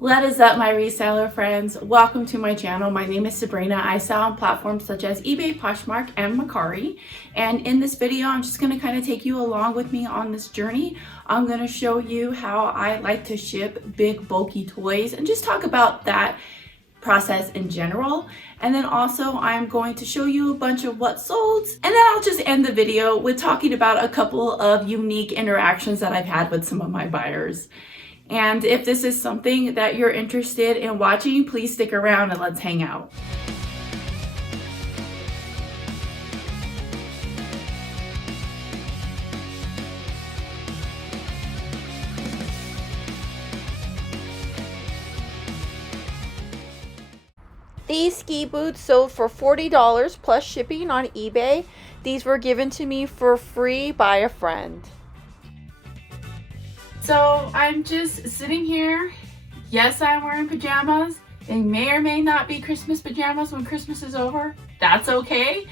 What is up, my reseller friends? Welcome to my channel. My name is Sabrina. I sell on platforms such as eBay, Poshmark, and Mercari. And in this video, I'm just going to kind of take you along with me on this journey. I'm going to show you how I like to ship big, bulky toys and just talk about that process in general. And then also I'm going to show you a bunch of what sold, and then I'll just end the video with talking about a couple of unique interactions that I've had with some of my buyers. And if this is something that you're interested in watching, please stick around and let's hang out. These ski boots sold for $40 plus shipping on eBay. These were given to me for free by a friend. So I'm just sitting here. Yes, I'm wearing pajamas. They may or may not be Christmas pajamas when Christmas is over. That's okay.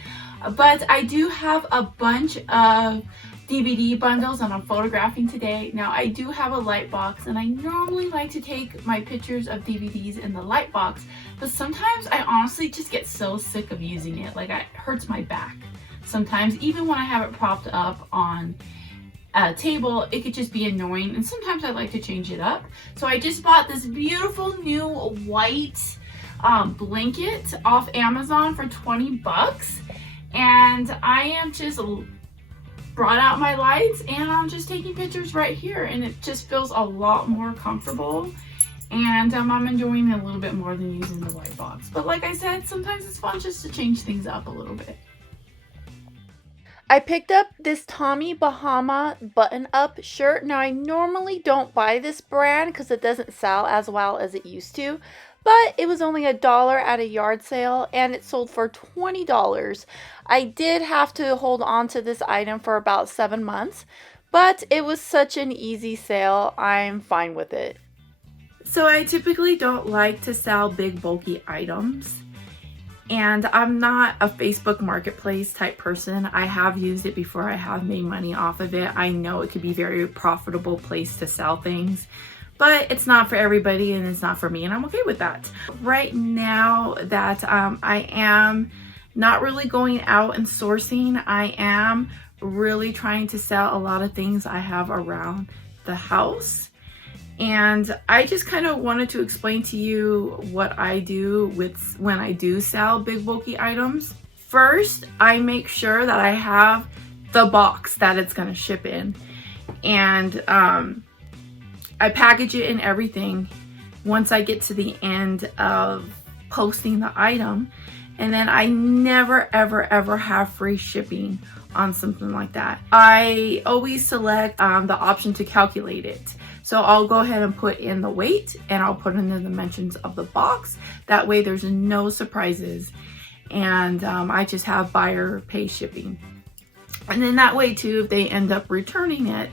But I do have a bunch of DVD bundles and I'm photographing today. Now I do have a light box and I normally like to take my pictures of DVDs in the light box, but sometimes I honestly just get so sick of using it. Like it hurts my back. Sometimes even when I have it propped up on a table, it could just be annoying, and sometimes I like to change it up. So I just bought this beautiful new white blanket off Amazon for 20 bucks, and I am just brought out my lights and I'm just taking pictures right here, and it just feels a lot more comfortable, and I'm enjoying it a little bit more than using the white box. But like I said, sometimes it's fun just to change things up a little bit. I picked up this Tommy Bahama button-up shirt. Now, I normally don't buy this brand because it doesn't sell as well as it used to, but it was only $1 at a yard sale and it sold for $20. I did have to hold on to this item for about 7 months, but it was such an easy sale. I'm fine with it. So I typically don't like to sell big, bulky items. And I'm not a Facebook Marketplace type person. I have used it before. I have made money off of it. I know it could be a very profitable place to sell things, but it's not for everybody and it's not for me, and I'm okay with that. Right now that I am not really going out and sourcing, I am really trying to sell a lot of things I have around the house. And I just kind of wanted to explain to you what I do when I do sell big bulky items. First, I make sure that I have the box that it's going to ship in, and I package it and everything once I get to the end of posting the item. And then I never ever have free shipping on something like that. I always select the option to calculate it. So I'll go ahead and put in the weight and I'll put in the dimensions of the box. That way there's no surprises, and I just have buyer pay shipping. And then that way too, if they end up returning it,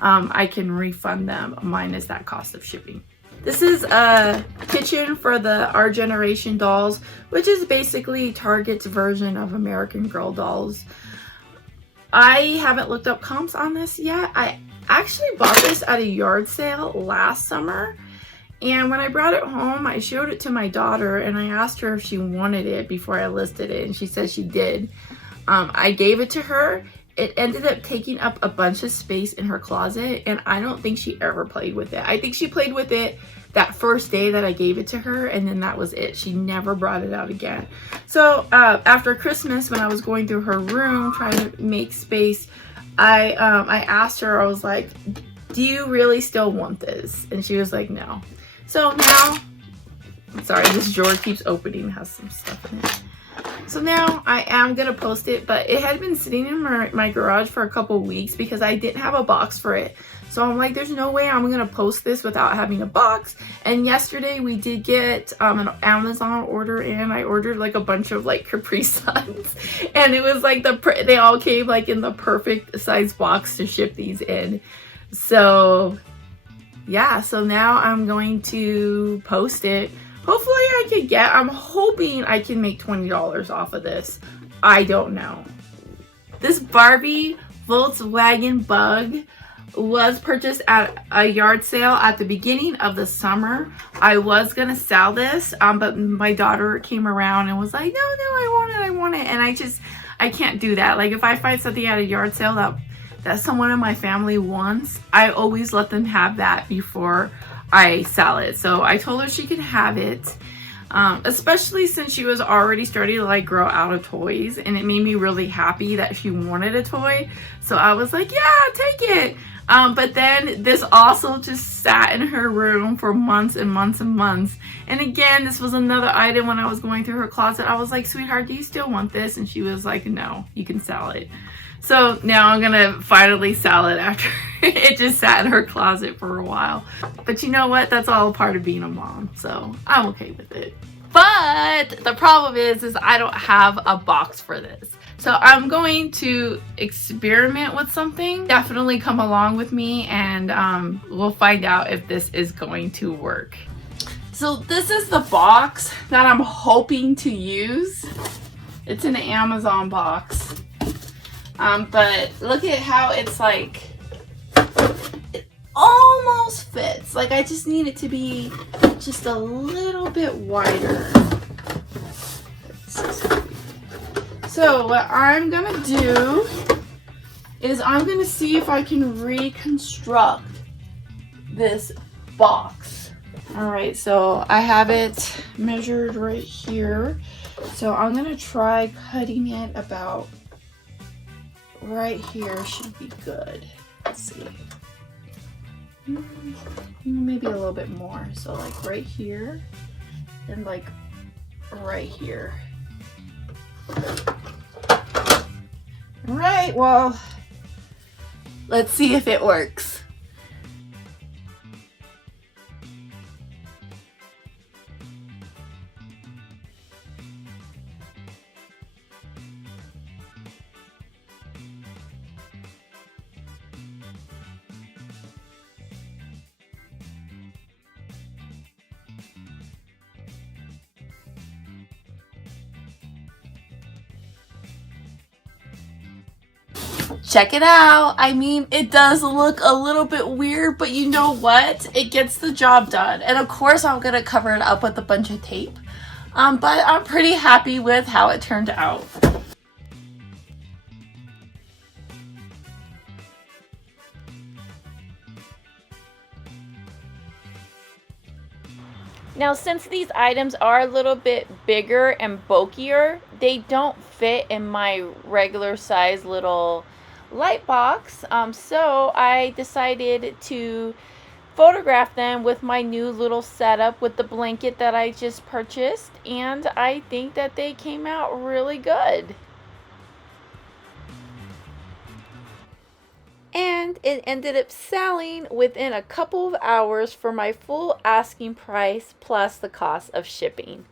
I can refund them minus that cost of shipping. This is a kitchen for the Our Generation dolls, which is basically Target's version of American Girl dolls. I haven't looked up comps on this yet. I actually bought this at a yard sale last summer, and when I brought it home, I showed it to my daughter and I asked her if she wanted it before I listed it, and she said she did. I gave it to her. It ended up taking up a bunch of space in her closet, and I don't think she ever played with it. I think she played with it that first day that I gave it to her, and then that was it. She never brought it out again. So after Christmas, when I was going through her room trying to make space, I asked her, I was like, do you really still want this? And she was like, no. So now, I'm sorry, this drawer keeps opening, has some stuff in it. So now I am gonna post it, but it had been sitting in my garage for a couple weeks because I didn't have a box for it. So I'm like, there's no way I'm gonna post this without having a box. And yesterday we did get an Amazon order in. I ordered like a bunch of like Capri Suns, and it was like they all came like in the perfect size box to ship these in. So yeah, so now I'm going to post it. Hopefully I'm hoping I can make $20 off of this. I don't know. This Barbie Volkswagen Bug was purchased at a yard sale at the beginning of the summer. I was gonna sell this, but my daughter came around and was like, no, I want it. And I can't do that. Like if I find something at a yard sale that someone in my family wants, I always let them have that before I sell it. So I told her she could have it. Especially since she was already starting to like grow out of toys, and it made me really happy that she wanted a toy. So I was like, yeah, take it. But then this also just sat in her room for months and months and months. And again, this was another item when I was going through her closet. I was like, sweetheart, do you still want this? And she was like, no, you can sell it. So now I'm gonna finally sell it after it just sat in her closet for a while. But you know what? That's all a part of being a mom. So I'm okay with it. But the problem is I don't have a box for this. So I'm going to experiment with something. Definitely come along with me, and we'll find out if this is going to work. So this is the box that I'm hoping to use. It's an Amazon box. But look at how it's like, it almost fits. Like I just need it to be just a little bit wider. So what I'm gonna do is I'm gonna see if I can reconstruct this box. All right, so I have it measured right here. So I'm gonna try cutting it about right here. Should be good. Let's see. Maybe a little bit more. So like right here and like right here. All right, well, let's see if it works. Check it out. I mean, it does look a little bit weird, but you know what? It gets the job done. And of course, I'm gonna cover it up with a bunch of tape. But I'm pretty happy with how it turned out. Now, since these items are a little bit bigger and bulkier, they don't fit in my regular size little light box. So I decided to photograph them with my new little setup with the blanket that I just purchased, and I think that they came out really good. And it ended up selling within a couple of hours for my full asking price plus the cost of shipping.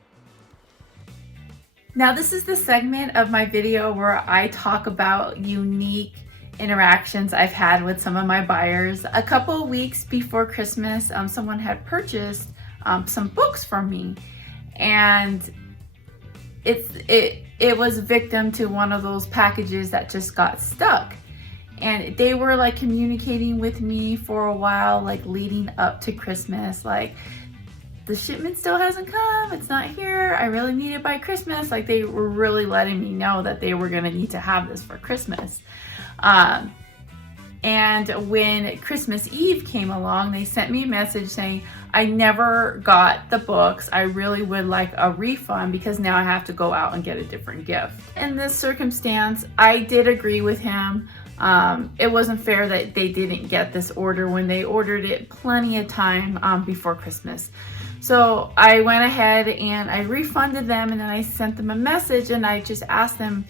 Now this is the segment of my video where I talk about unique interactions I've had with some of my buyers. A couple of weeks before Christmas, someone had purchased some books from me, and it was victim to one of those packages that just got stuck. And they were like communicating with me for a while, like leading up to Christmas, like the shipment still hasn't come, it's not here, I really need it by Christmas. Like they were really letting me know that they were gonna need to have this for Christmas. And when Christmas Eve came along, they sent me a message saying, I never got the books. I really would like a refund because now I have to go out and get a different gift. In this circumstance, I did agree with him. It wasn't fair that they didn't get this order when they ordered it plenty of time before Christmas. So I went ahead and I refunded them, and then I sent them a message and I just asked them,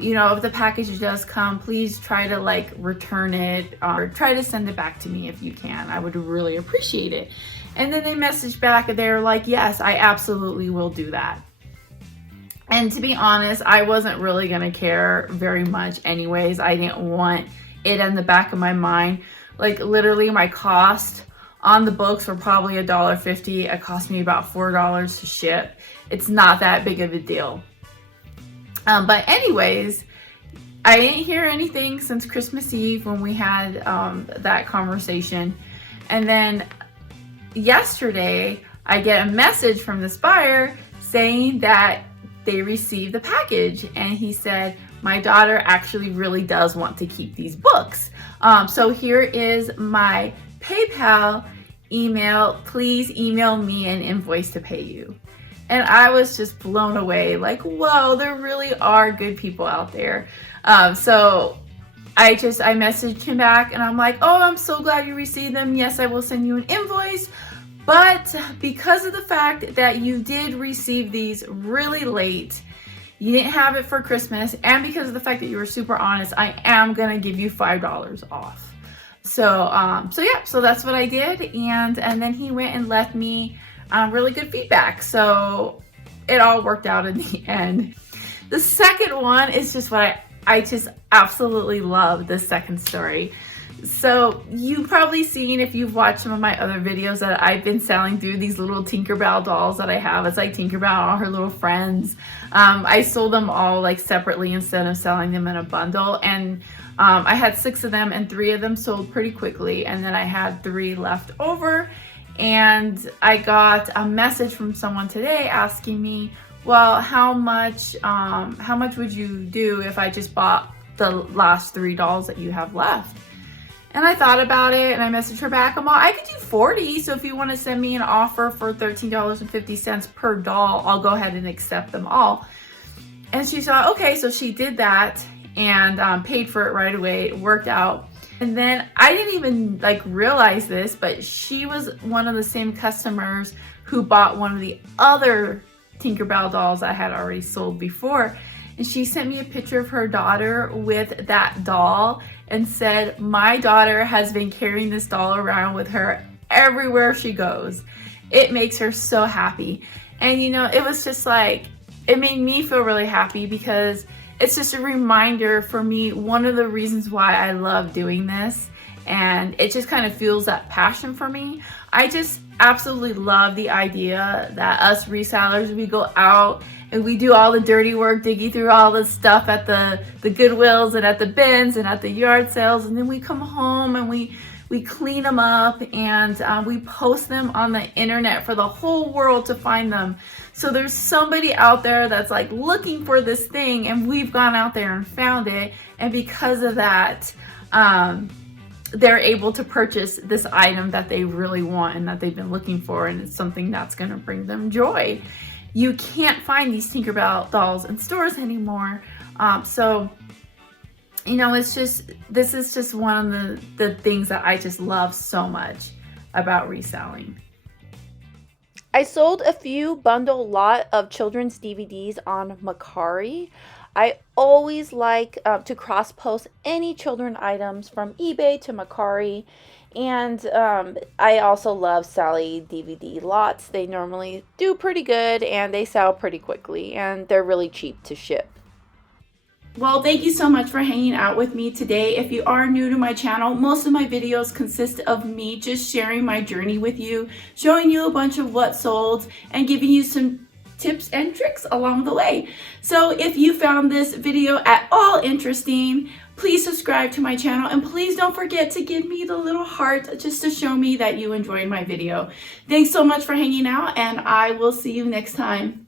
you know, if the package does come, please try to like return it or try to send it back to me if you can. I would really appreciate it. And then they messaged back and they're like, yes, I absolutely will do that. And to be honest, I wasn't really gonna care very much anyways. I didn't want it in the back of my mind. Like literally my cost on the books were probably $1.50. It cost me about $4 to ship. It's not that big of a deal. But anyways, I didn't hear anything since Christmas Eve when we had that conversation. And then yesterday, I get a message from this buyer saying that they received the package. And he said, my daughter actually really does want to keep these books. So here is my PayPal email. Please email me an invoice to pay you. And I was just blown away, like, whoa, there really are good people out there. So I messaged him back and I'm like, oh, I'm so glad you received them. Yes, I will send you an invoice. But because of the fact that you did receive these really late, you didn't have it for Christmas, and because of the fact that you were super honest, I am gonna give you $5 off. So yeah, so that's what I did, and then he went and left me really good feedback. So it all worked out in the end. The second one is just what I just absolutely love, this second story. So you've probably seen, if you've watched some of my other videos, that I've been selling through these little Tinkerbell dolls that I have. It's like Tinkerbell and all her little friends. I sold them all like separately instead of selling them in a bundle. And I had 6 of them, and 3 of them sold pretty quickly. And then I had 3 left over. And I got a message from someone today asking me, well, how much would you do if I just bought the last 3 dolls that you have left? And I thought about it, and I messaged her back. I'm all, I could do 40. So if you want to send me an offer for $13.50 per doll, I'll go ahead and accept them all. And she said, okay, so she did that and paid for it right away. It worked out. And then I didn't even like realize this, but she was one of the same customers who bought one of the other Tinkerbell dolls I had already sold before. And she sent me a picture of her daughter with that doll and said, my daughter has been carrying this doll around with her everywhere she goes. It makes her so happy. And you know, it was just like, it made me feel really happy, because it's just a reminder for me, one of the reasons why I love doing this, and it just kind of fuels that passion for me. I just absolutely love the idea that us resellers, we go out and we do all the dirty work, digging through all the stuff at the Goodwills and at the bins and at the yard sales, and then we come home and we clean them up, and we post them on the internet for the whole world to find them. So there's somebody out there that's like looking for this thing, and we've gone out there and found it, and because of that, they're able to purchase this item that they really want and that they've been looking for, and it's something that's going to bring them joy. You can't find these Tinkerbell dolls in stores anymore. So, you know, this is just one of the things that I just love so much about reselling. I sold a few bundle lot of children's DVDs on Mercari. I always like to cross post any children items from eBay to Mercari. And I also love Sally DVD lots. They normally do pretty good, and they sell pretty quickly, and they're really cheap to ship. Well, thank you so much for hanging out with me today. If you are new to my channel, most of my videos consist of me just sharing my journey with you, showing you a bunch of what sold, and giving you some tips and tricks along the way. So if you found this video at all interesting, please subscribe to my channel, and please don't forget to give me the little heart just to show me that you enjoyed my video. Thanks so much for hanging out, and I will see you next time.